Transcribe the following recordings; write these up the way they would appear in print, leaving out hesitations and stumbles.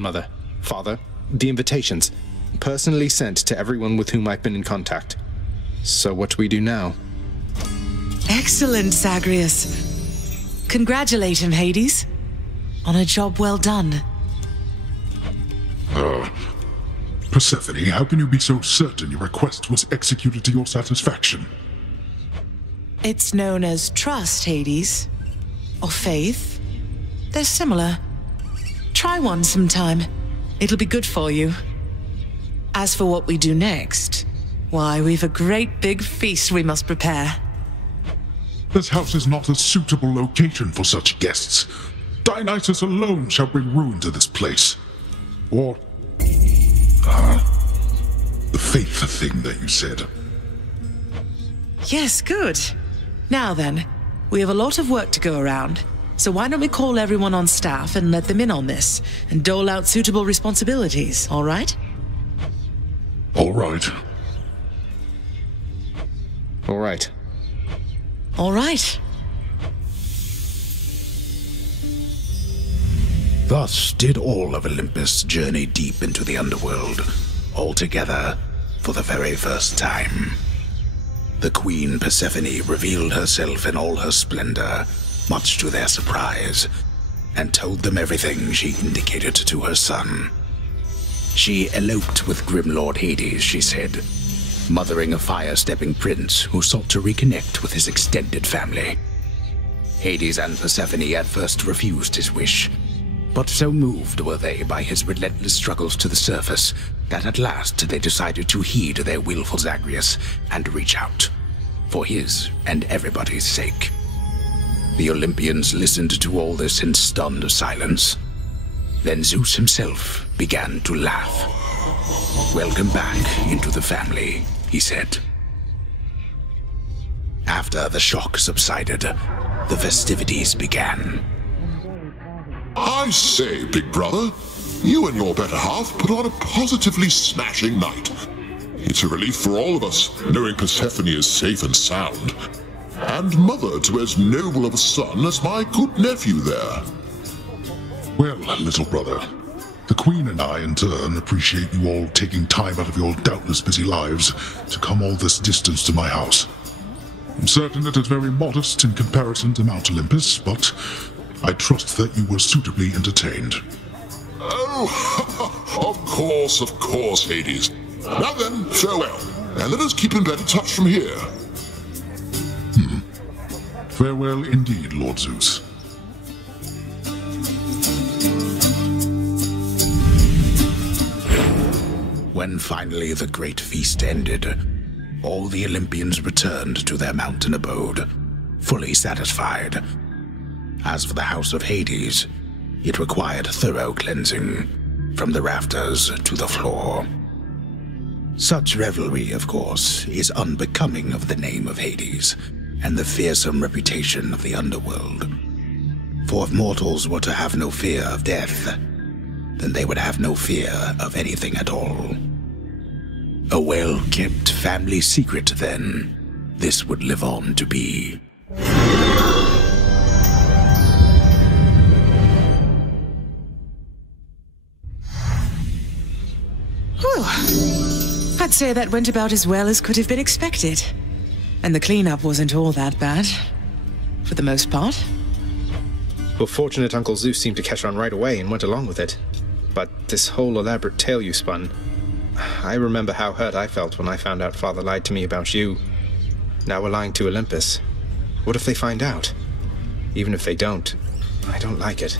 Mother, Father, the invitations, personally sent to everyone with whom I've been in contact. So what do we do now? Excellent, Zagreus. Congratulate him, Hades, on a job well done. Persephone, how can you be so certain your request was executed to your satisfaction? It's known as trust, Hades. Or faith. They're similar. Try one sometime. It'll be good for you. As for what we do next, why, we've a great big feast we must prepare. This house is not a suitable location for such guests. Dionysus alone shall bring ruin to this place. Or... the faith thing that you said. Yes, good. Now then, we have a lot of work to go around, so why don't we call everyone on staff and let them in on this, and dole out suitable responsibilities, all right? All right. All right. All right. Thus did all of Olympus journey deep into the underworld, all together for the very first time. The Queen Persephone revealed herself in all her splendor, much to their surprise, and told them everything she indicated to her son. She eloped with grim Lord Hades, she said, mothering a fire-stepping prince who sought to reconnect with his extended family. Hades and Persephone at first refused his wish, but so moved were they by his relentless struggles to the surface that at last they decided to heed their willful Zagreus and reach out, for his and everybody's sake. The Olympians listened to all this in stunned silence. Then Zeus himself began to laugh. "Welcome back into the family," he said. After the shock subsided, the festivities began. I say, big brother, you and your better half put on a positively smashing night. It's a relief for all of us, knowing Persephone is safe and sound. And mother to as noble of a son as my good nephew there. Well, little brother, the Queen and I, in turn, appreciate you all taking time out of your doubtless busy lives to come all this distance to my house. I'm certain it is very modest in comparison to Mount Olympus, but I trust that you were suitably entertained. Oh, of course, Hades. Now then, farewell, and let us keep in better touch from here. Farewell indeed, Lord Zeus. When finally the great feast ended, all the Olympians returned to their mountain abode, fully satisfied. As for the house of Hades, it required thorough cleansing, from the rafters to the floor. Such revelry, of course, is unbecoming of the name of Hades, and the fearsome reputation of the underworld. For if mortals were to have no fear of death, then they would have no fear of anything at all. A well-kept family secret, then, this would live on to be. Whew. I'd say that went about as well as could have been expected. And the cleanup wasn't all that bad. For the most part. Well, fortunate Uncle Zeus seemed to catch on right away and went along with it. But this whole elaborate tale you spun... I remember how hurt I felt when I found out Father lied to me about you. Now we're lying to Olympus. What if they find out? Even if they don't, I don't like it.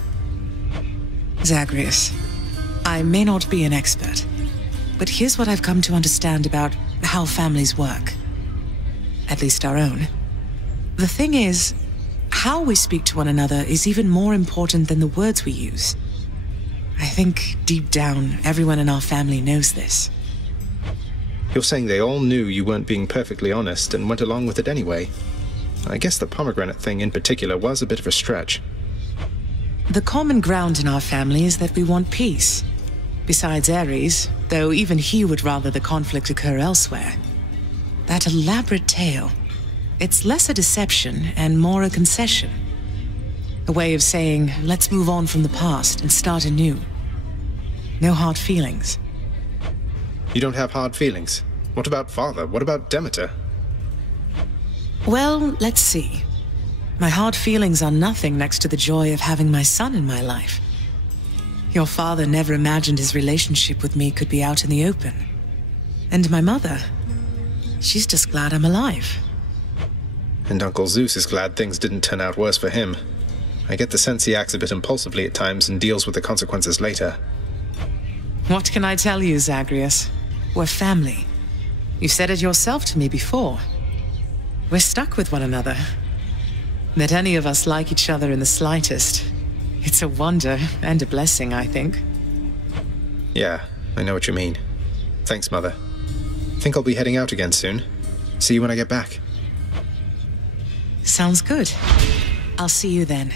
Zagreus, I may not be an expert, but here's what I've come to understand about how families work. At least our own. The thing is, how we speak to one another is even more important than the words we use. I think, deep down, everyone in our family knows this. You're saying they all knew you weren't being perfectly honest and went along with it anyway. I guess the pomegranate thing in particular was a bit of a stretch. The common ground in our family is that we want peace. Besides Ares, though even he would rather the conflict occur elsewhere. That elaborate tale, it's less a deception and more a concession. A way of saying, let's move on from the past and start anew. No hard feelings. You don't have hard feelings? What about Father? What about Demeter? Well, let's see. My hard feelings are nothing next to the joy of having my son in my life. Your father never imagined his relationship with me could be out in the open. And my mother, she's just glad I'm alive. And Uncle Zeus is glad things didn't turn out worse for him. I get the sense he acts a bit impulsively at times and deals with the consequences later. What can I tell you, Zagreus? We're family. You said it yourself to me before. We're stuck with one another. That any of us like each other in the slightest, it's a wonder and a blessing, I think. Yeah, I know what you mean. Thanks, Mother. Think I'll be heading out again soon. See you when I get back. Sounds good. I'll see you then.